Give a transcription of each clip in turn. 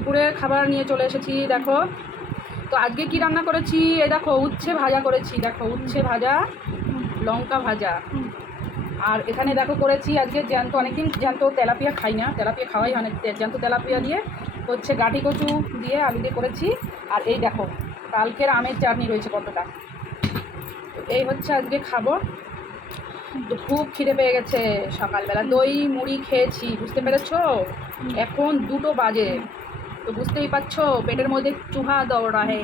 দুপুরে খাবার নিয়ে চলে এসেছি। দেখো তো আজকে কি রান্না করেছি, এই দেখো উচ্ছে ভাজা করেছি, দেখো উচ্ছে ভাজা, লঙ্কা ভাজা। আর এখানে দেখো করেছি আজকে জ্যান্ত, অনেকদিন জ্যান্ত তেলাপিয়া খাই না, তেলাপিয়া খাওয়াই হয় না, জ্যান্ত তেলাপিয়া দিয়ে হচ্ছে গাঁটি কচু দিয়ে আলু দিয়ে করেছি। আর এই দেখো কালকের আমের চাটনি রয়েছে কতটা। এই হচ্ছে আজকে খাবো। তো খুব খিদে পেয়ে গেছে, সকালবেলা দই মুড়ি খেয়েছি, বুঝতে পেরেছো? এখন 2টো বাজে, তো বুঝতেই পারছো পেটের মধ্যে চুহা দৌড়া হে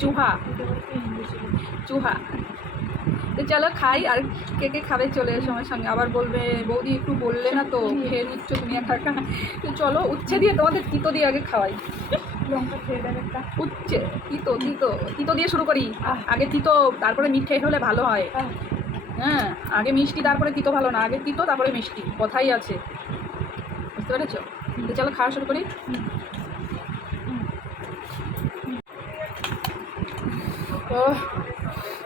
চুহা চুহা। তো চলো খাই। আর কে কে খাবে চলে এসো আমার সঙ্গে। আবার বলবে বৌদি একটু বললে না তো, খেয়ে নিচ্ছ তুমি একা একা। তো চলো উচ্ছে দিয়ে, তোমাদের তিতো দিয়ে আগে খাওয়াই। লঙ্কা খেয়ে দেখ একটা। উচ্ছে তিতো তিতো তিতো দিয়ে শুরু করি। আগে তিতো তারপরে মিঠে হলে ভালো হয়। হ্যাঁ, আগে মিষ্টি তারপরে তিতো ভালো না, আগে তিতো তারপরে মিষ্টি, কথাই আছে, বুঝতে পেরেছ? তো চলো খাওয়া শুরু করি। তো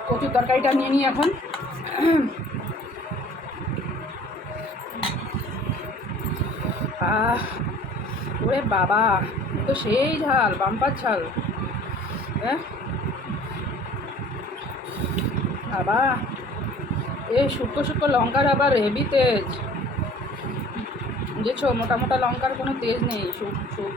কচুর তরকারিটা নিয়ে নিই এখন। ওরে বাবা, তো সেই ঝাল, বাম্পার ঝাল। হ্যাঁ বাবা, এই শুকনো শুকনো লঙ্কার আবার হেভি তেজ, বুঝেছো? মোটা মোটা লঙ্কার কোনো তেজ নেই, শুক শুক।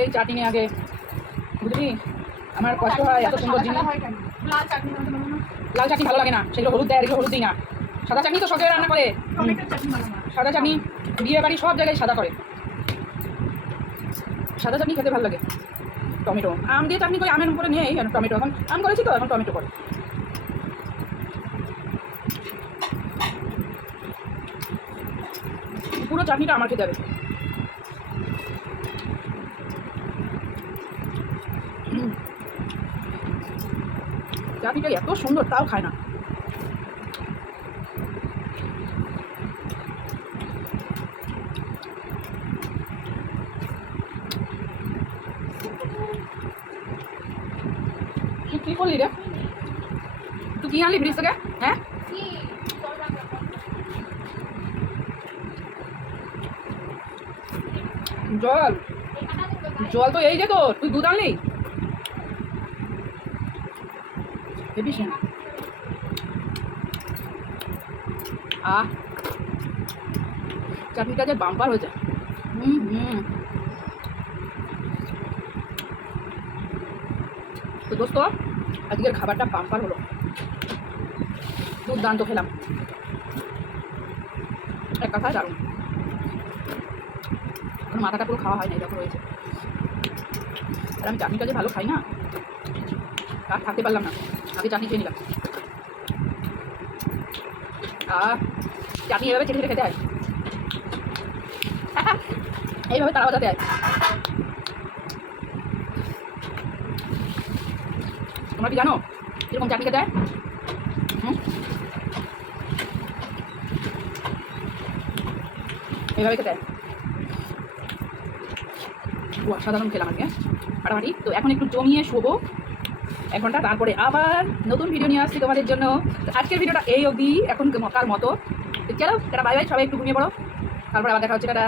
এই চাটনি আগে, বুঝলি আমার কষ্ট হয় এত সুন্দর জিনিস। লাল চাটনি ভালো লাগে না, সেগুলো হলুদ দেয়, এগুলো হলুদ দিই না। সাদা চাটনি তো সব জায়গায় রান্না করে, সাদা চাটনি বিয়ে বাড়ি সব জায়গায় সাদা করে। সাদা চাটনি খেতে ভালো লাগে। টমেটো আম দিয়ে চাটনি করে, আমের উপরে নিয়ে এই টমেটো, এখন আম করেছি তো এখন টমেটো করে। পুরো চাটনিটা আমার খেতে হবে। চাটনিটা এত সুন্দর তাও খায় না। কি করলি রে তুই, কি আনলি ব্রিজ থেকে? হ্যাঁ জল, জল তো এই যে তোর, তুই দুধ আনলি হেবি সেন। চাটনিটা যে বাম্পার হয়েছে। তো দোস্ত আজকের খাবারটা বাম্পার হলো, দুর্দান্ত খেলাম, এক কথায় দারুণ। এখন মাথাটা পুরো খাওয়া হয় না, এরকম রয়েছে। আর আমি চাটনিটা যে ভালো খাই না, আর থাকতে পারলাম না, আগে চাটনি খেয়ে নিলাম। চাটনি এভাবে চেটে চেটে খেতে হয়, এইভাবে তারা বাজাতে হয়। তোমরা কি জানো এরকম চাটনি খেতে হয়? এইভাবে খেতে হয়। অসাধারণ খেলাম আজকে ফাটাফাটি। তো এখন একটু জমিয়ে শোবো 1 ঘন্টা, তারপরে আবার নতুন ভিডিও নিয়ে আসছি তোমাদের জন্য। আজকের ভিডিওটা এই অবধি এখন মকার মতো। চলো তারা বাই বাই, সবাই একটু ঘুমিয়ে পড়ো, তারপরে আবার দেখা হচ্ছে। টাটা।